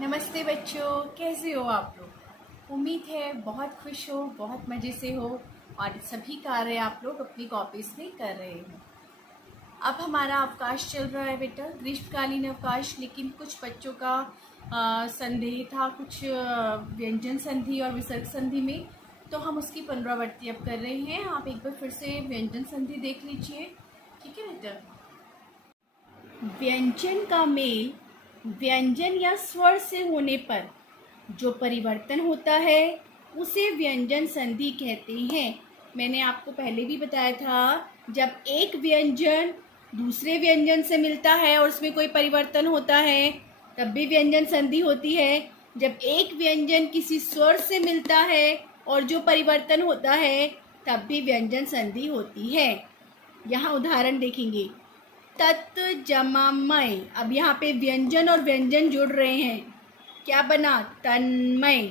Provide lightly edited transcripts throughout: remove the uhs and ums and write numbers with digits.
नमस्ते बच्चों, कैसे हो आप लोग। उम्मीद है बहुत खुश हो, बहुत मज़े से हो और सभी कार्य आप लोग अपनी कॉपीज में कर रहे हो। अब हमारा अवकाश चल रहा है बेटा, ग्रीष्मकालीन अवकाश, लेकिन कुछ बच्चों का संदेह था कुछ व्यंजन संधि और विसर्ग संधि में, तो हम उसकी पुनरावृत्ति अब कर रहे हैं। आप एक बार फिर से व्यंजन संधि देख लीजिए, ठीक है बेटा। व्यंजन का मेल व्यंजन या स्वर से होने पर जो परिवर्तन होता है उसे व्यंजन संधि कहते हैं। मैंने आपको पहले भी बताया था, जब एक व्यंजन दूसरे व्यंजन से मिलता है और उसमें कोई परिवर्तन होता है तब भी व्यंजन संधि होती है। जब एक व्यंजन किसी स्वर से मिलता है और जो परिवर्तन होता है तब भी व्यंजन संधि होती है। यहाँ उदाहरण देखेंगे, तत् जमा मय। अब यहाँ पे व्यंजन और व्यंजन जुड़ रहे हैं, क्या बना? तन्मय।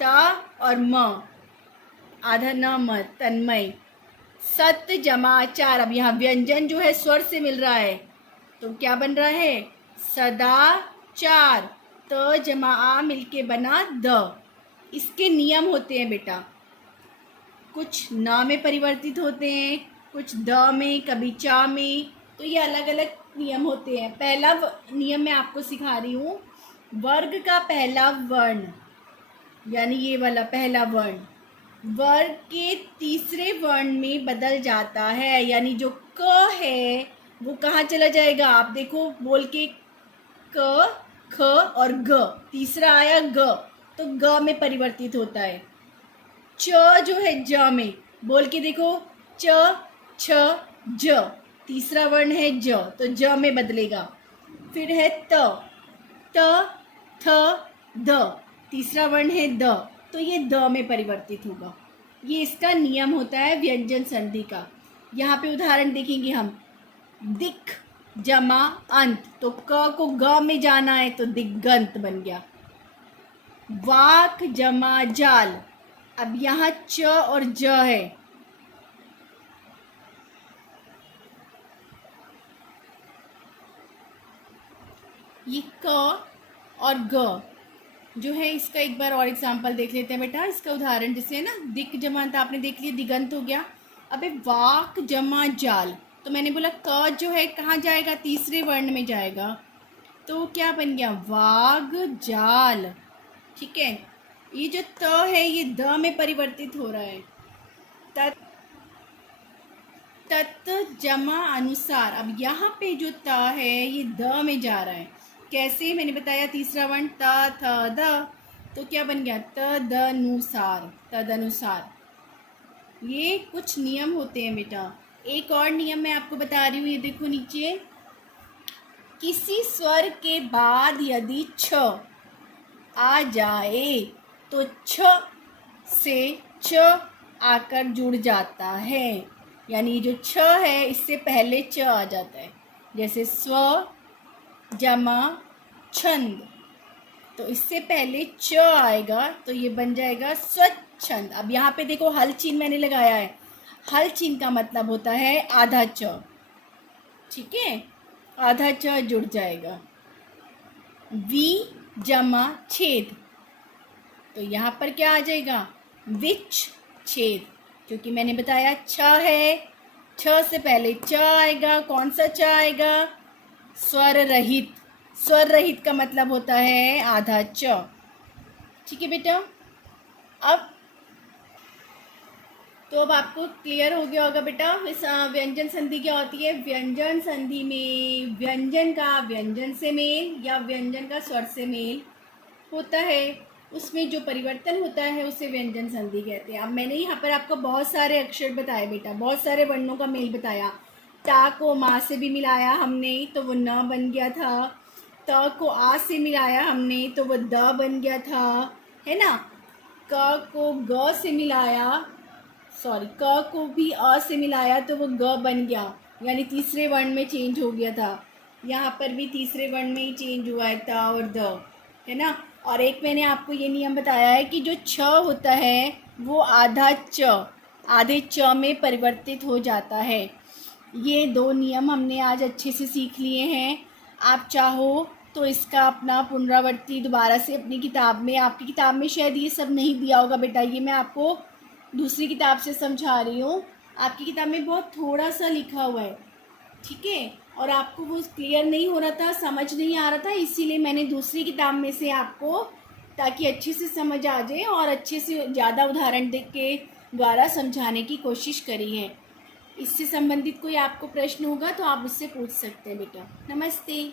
त और म, आधा न म, तन्मय। सत जमा चार। अब यहाँ व्यंजन जो है स्वर से मिल रहा है तो क्या बन रहा है? सदाचार। त जमा आ मिलके बना द। इसके नियम होते हैं बेटा, कुछ न में परिवर्तित होते हैं, कुछ द में, कभी चा में, तो ये अलग अलग नियम होते हैं। पहला नियम मैं आपको सिखा रही हूँ, वर्ग का पहला वर्ण यानी ये वाला पहला वर्ण वर्ग के तीसरे वर्ण में बदल जाता है, यानी जो क है वो कहाँ चला जाएगा? आप देखो बोल के, क, ख और ग, तीसरा आया ग, तो ग में परिवर्तित होता है। च जो है ज में, बोल के देखो, च, छ, ज, तीसरा वर्ण है ज, तो ज में बदलेगा। फिर है त, थ, द, तीसरा वर्ण है द, तो ये द में परिवर्तित होगा। ये इसका नियम होता है व्यंजन संधि का। यहाँ पे उदाहरण देखेंगे हम, दिक जमा अंत, तो क को ग में जाना है तो दिग्गंत बन गया। वाक जमा जाल, अब यहाँ च और ज है, ये क और ग जो है, इसका एक बार और एग्जाम्पल देख लेते हैं बेटा। इसका उदाहरण जैसे है ना, दिक जमा अंत आपने देख लिया, दिगंत हो गया। अबे वाक जमा जाल, तो मैंने बोला क जो है कहाँ जाएगा? तीसरे वर्ण में जाएगा, तो क्या बन गया? वाग जाल। ठीक है, ये जो त है ये द में परिवर्तित हो रहा है। तत् जमा अनुसार, अब यहाँ पे जो त है ये द में जा रहा है। कैसे? मैंने बताया तीसरा वर्ण त थ द, तो क्या बन गया? तदनुसार। तदनुसार, ये कुछ नियम होते हैं बेटा। एक और नियम मैं आपको बता रही हूँ, ये देखो नीचे, किसी स्वर के बाद यदि छ आ जाए तो छ से च आकर जुड़ जाता है, यानी जो छ है इससे पहले च आ जाता है। जैसे स्व जमा छंद, तो इससे पहले च आएगा तो ये बन जाएगा स्वच्छंद। अब यहाँ पे देखो हल चिन्ह मैंने लगाया है, हल चिन्ह का मतलब होता है आधा च, ठीक है, आधा च जुड़ जाएगा। वी जमा छेद, तो यहाँ पर क्या आ जाएगा? विच छेद, क्योंकि मैंने बताया छ है, छ से पहले च आएगा। कौन सा च आएगा? स्वर रहित। स्वर रहित का मतलब होता है आधा च। ठीक है बेटा, अब आपको क्लियर हो गया होगा बेटा इस व्यंजन संधि क्या होती है। व्यंजन संधि में व्यंजन का व्यंजन से मेल या व्यंजन का स्वर से मेल होता है, उसमें जो परिवर्तन होता है उसे व्यंजन संधि कहते हैं। अब मैंने यहाँ पर आपको बहुत सारे अक्षर बताए बेटा, बहुत सारे वर्णों का मेल बताया। टा को माँ से भी मिलाया हमने तो वो न बन गया था, त को आ से मिलाया हमने तो वो द बन गया था, है ना। क को ग से मिलाया, क को भी अ से मिलाया तो वो ग बन गया, यानी तीसरे वर्ण में चेंज हो गया था। यहाँ पर भी तीसरे वर्ण में ही चेंज हुआ है, ता और द, है ना। और एक मैंने आपको ये नियम बताया है कि जो छ होता है वो आधा च, आधे च में परिवर्तित हो जाता है। ये दो नियम हमने आज अच्छे से सीख लिए हैं। आप चाहो तो इसका अपना पुनरावृत्ति दोबारा से अपनी किताब में, आपकी किताब में शायद ये सब नहीं दिया होगा बेटा, ये मैं आपको दूसरी किताब से समझा रही हूँ। आपकी किताब में बहुत थोड़ा सा लिखा हुआ है, ठीक है, और आपको वो क्लियर नहीं हो रहा था, समझ नहीं आ रहा था, इसीलिए मैंने दूसरी किताब में से आपको, ताकि अच्छे से समझ आ जाए और अच्छे से ज़्यादा उदाहरण दे के द्वारा समझाने की कोशिश करी है। इससे संबंधित कोई आपको प्रश्न होगा तो आप मुझसे पूछ सकते हैं बेटा। नमस्ते।